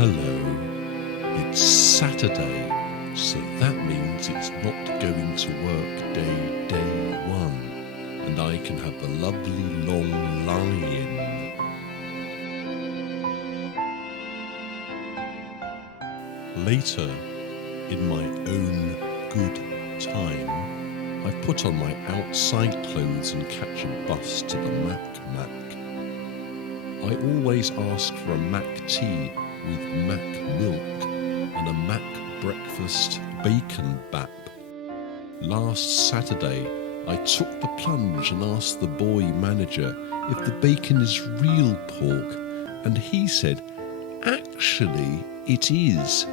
Hello, it's Saturday, so that means it's not going to work day one, and I can have a lovely long lie-in. Later, in my own good time, I put on my outside clothes and catch a bus to the Macmac. I always ask for a Mactea with Macmilk and a Macbreakfastbaconbap. Last Saturday, I took the plunge and asked the boy manager if the bacon is real pork, and he said, "Actually, it is."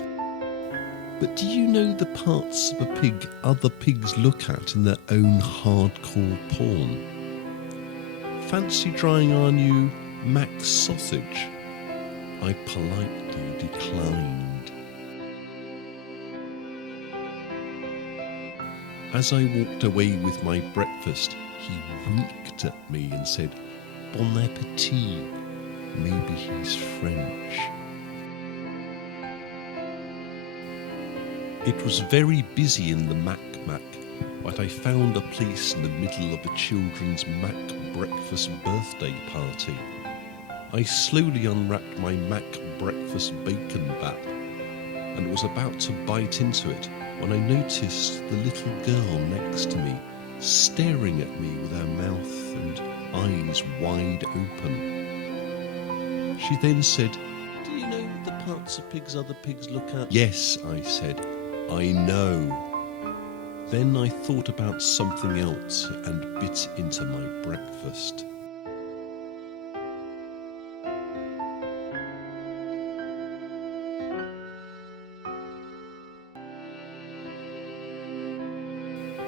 But do you know the parts of a pig other pigs look at in their own hardcore porn? Fancy trying our new Macsausage? I politely declined. As I walked away with my breakfast, he winked at me and said, "Bon appetit." Maybe he's French. It was very busy in the Macmac, but I found a place in the middle of a children's Maccbreakfastbirthday I slowly unwrapped my Maccbreakfastbaconbap and was about to bite into it when I noticed the little girl next to me staring at me with her mouth and eyes wide open. She then said, "Do you know the parts of pigs other pigs look at?" "Yes," I said, "I know." Then I thought about something else and bit into my breakfast.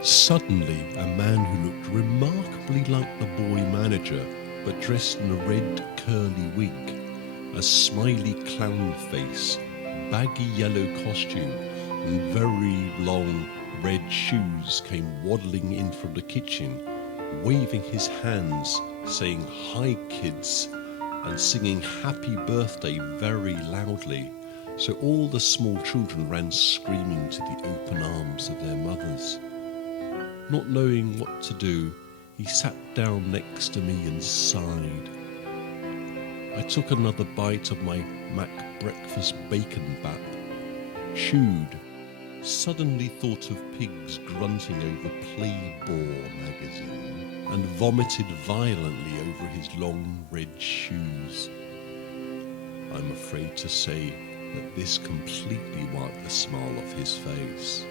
Suddenly, a man who looked remarkably like the boy manager, but dressed in a red curly wig, a smiley clown face, baggy yellow costume, and very long red shoes came waddling in from the kitchen, waving his hands, saying "Hi kids," and singing "Happy Birthday" very loudly, so all the small children ran screaming to the open arms of their mothers. Not knowing what to do, he sat down next to me and sighed. I took another bite of my Macbreakfastbaconbap, chewed, suddenly thought of pigs grunting over Playboar magazine, and vomited violently over his long red shoes. I'm afraid to say that this completely wiped the smile off his face.